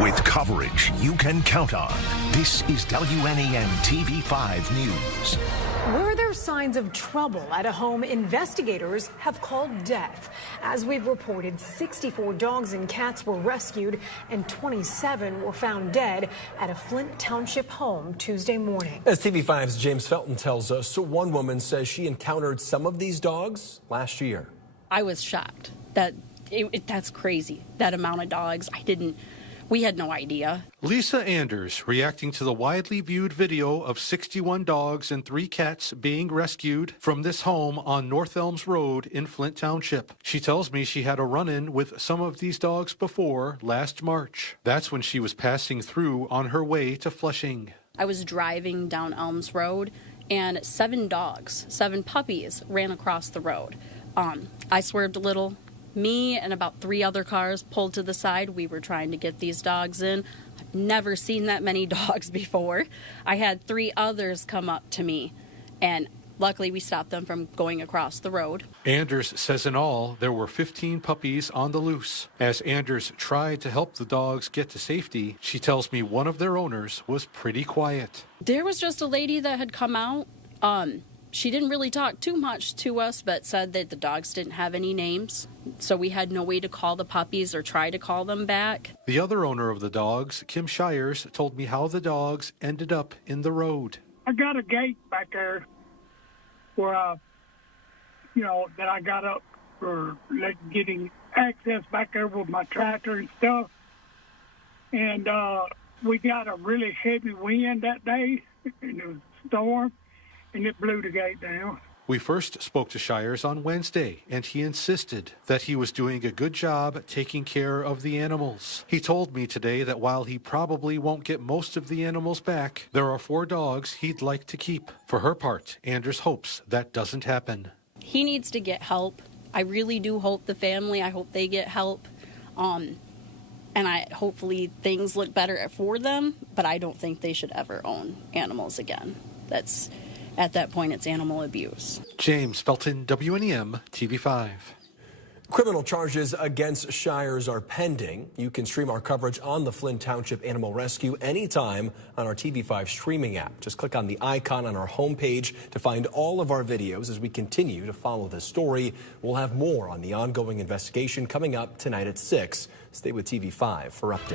with coverage you can count on. This is WNEN TV5 News. Were there signs of trouble at a home investigators have called death? As we've reported, 64 dogs and cats were rescued and 27 were found dead at a Flint Township home Tuesday morning. As TV5's James Felton tells us, one woman says she encountered some of these dogs last year. I was shocked. That's crazy. That amount of dogs. We had no idea. Lisa Anders reacting to the widely viewed video of 61 dogs and 3 cats being rescued from this home on North Elms Road in Flint Township. She tells me she had a run-in with some of these dogs before last March. That's when she was passing through on her way to Flushing. I was driving down Elms Road and 7 puppies ran across the road. I swerved a little. Me and about 3 other cars pulled to the side. We were trying to get these dogs in. I've never seen that many dogs before. I had 3 others come up to me, and luckily we stopped them from going across the road. Anders says in all, there were 15 puppies on the loose. As Anders tried to help the dogs get to safety, she tells me one of their owners was pretty quiet. There was just a lady that had come out. She didn't really talk too much to us, but said that the dogs didn't have any names, so we had no way to call the puppies or try to call them back. The other owner of the dogs, Kim Shires, told me how the dogs ended up in the road. I got a gate back there where, that I got up for getting access back there with my tractor and stuff. And we got a really heavy wind that day, and it was a storm. And it blew the gate down. We first spoke to Shires on Wednesday, and he insisted that he was doing a good job taking care of the animals. He told me today that while he probably won't get most of the animals back, there are 4 dogs he'd like to keep. For her part, Anders hopes that doesn't happen. He needs to get help. I really do hope the family, I hope they get help. And hopefully things look better for them, but I don't think they should ever own animals again. At that point, it's animal abuse. James Felton, WNEM TV5. Criminal charges against Shires are pending. You can stream our coverage on the Flint Township Animal Rescue anytime on our TV5 streaming app. Just click on the icon on our homepage to find all of our videos as we continue to follow this story. We'll have more on the ongoing investigation coming up tonight at 6. Stay with TV5 for updates.